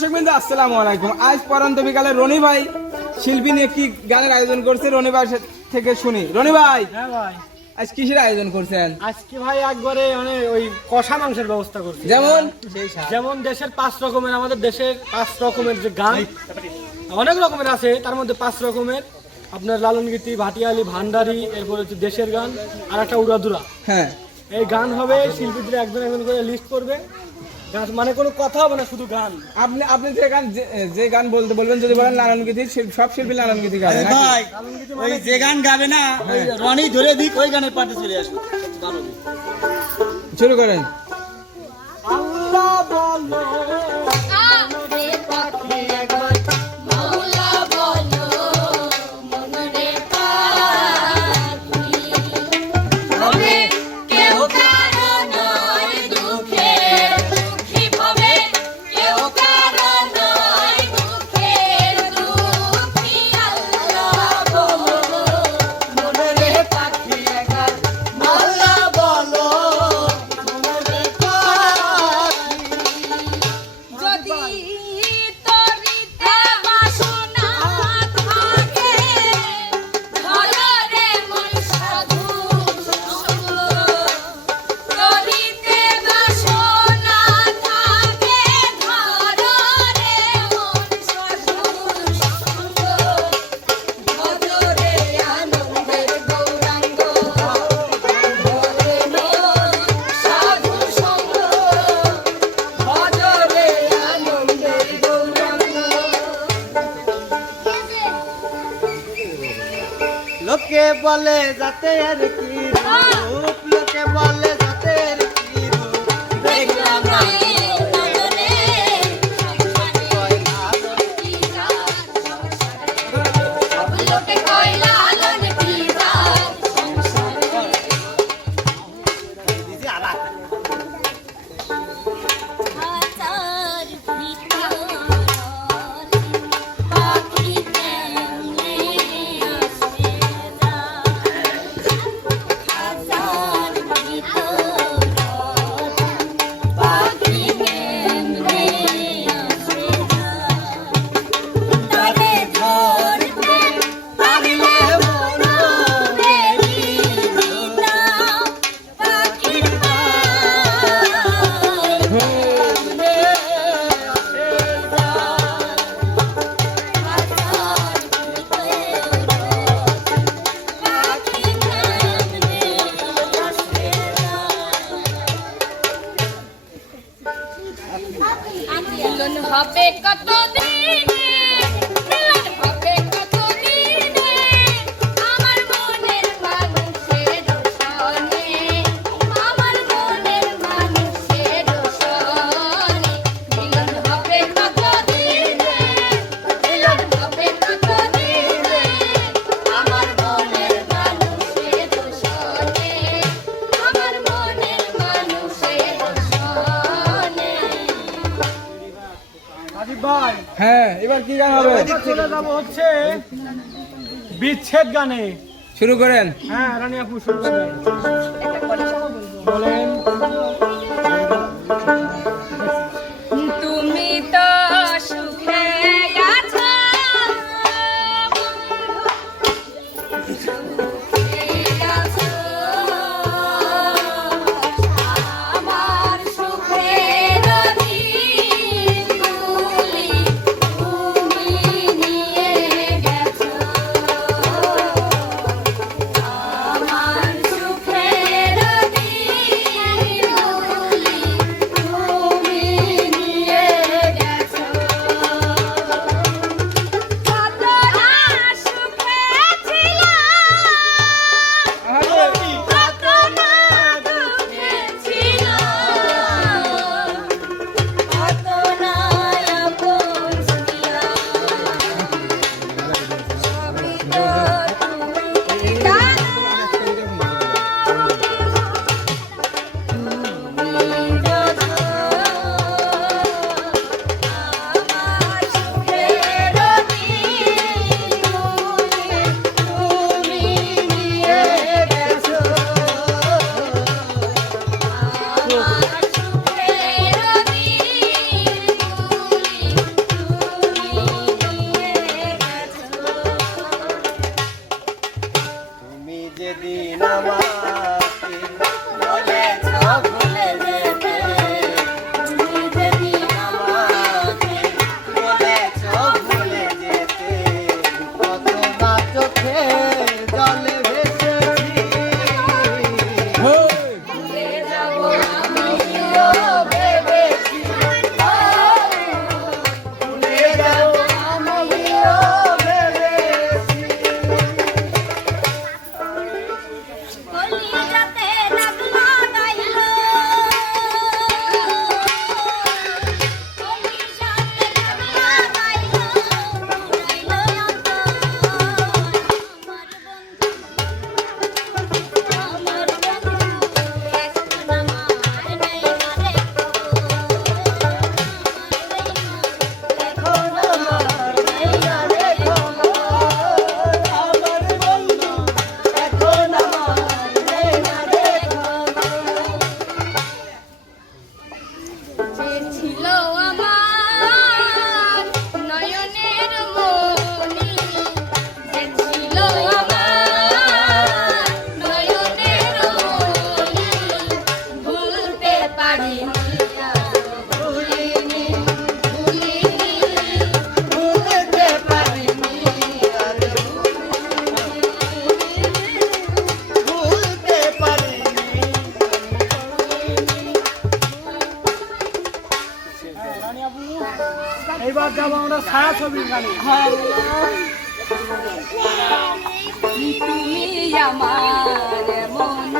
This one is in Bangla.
দর্শক বিন্দু আসসালামু আলাইকুম। আজ পরন্ত বিকালে রনি ভাই শিল্পী নিয়ে কি গানের আয়োজন করছে? রনি ভাই থেকে শুনি। রনি ভাই হ্যাঁ ভাই। আজ কিসের আয়োজন করছেন? আজকে ভাই একবারে মানে ওই কষা মাংসের ব্যবস্থা করছি। যেমন? যেমন দেশের পাঁচ রকমের আমাদের দেশের পাঁচ রকমের যে গান অনেক রকমের আছে। তার মধ্যে পাঁচ রকমের। আপনার লালন গীতি ভাটিয়ালি ভান্ডারি এরপর হচ্ছে দেশের গান আর একটা উড়াদুরা। হ্যাঁ। এই গান হবে শিল্পীদের একজন একজন করে লিস্ট করবে। গান- মানে কোনো কথা হবে না শুধু গান। আপনি আপনি যে গান যে- গান বলতে বলবেন যদি বলেন লালন গীতি সব শিল্পী লালন গীতি গাবে? ভাই ওই যে গান গাবে না ওই রনি ধরে দিক ওই গানের পার্টি চলে আসবে। শুরু করেন। আল্লাহ বলো বলে যাতে আর কি রূপ লোকে বলে। হবে কত দিনে এবার কি গান হবে? চলে যাব হচ্ছে বিচ্ছেদ গানে। শুরু করেন। হ্যাঁ রানী আপু শুরু করেন। বলেন। আমরা ছবির গানে। তুমি আমার মন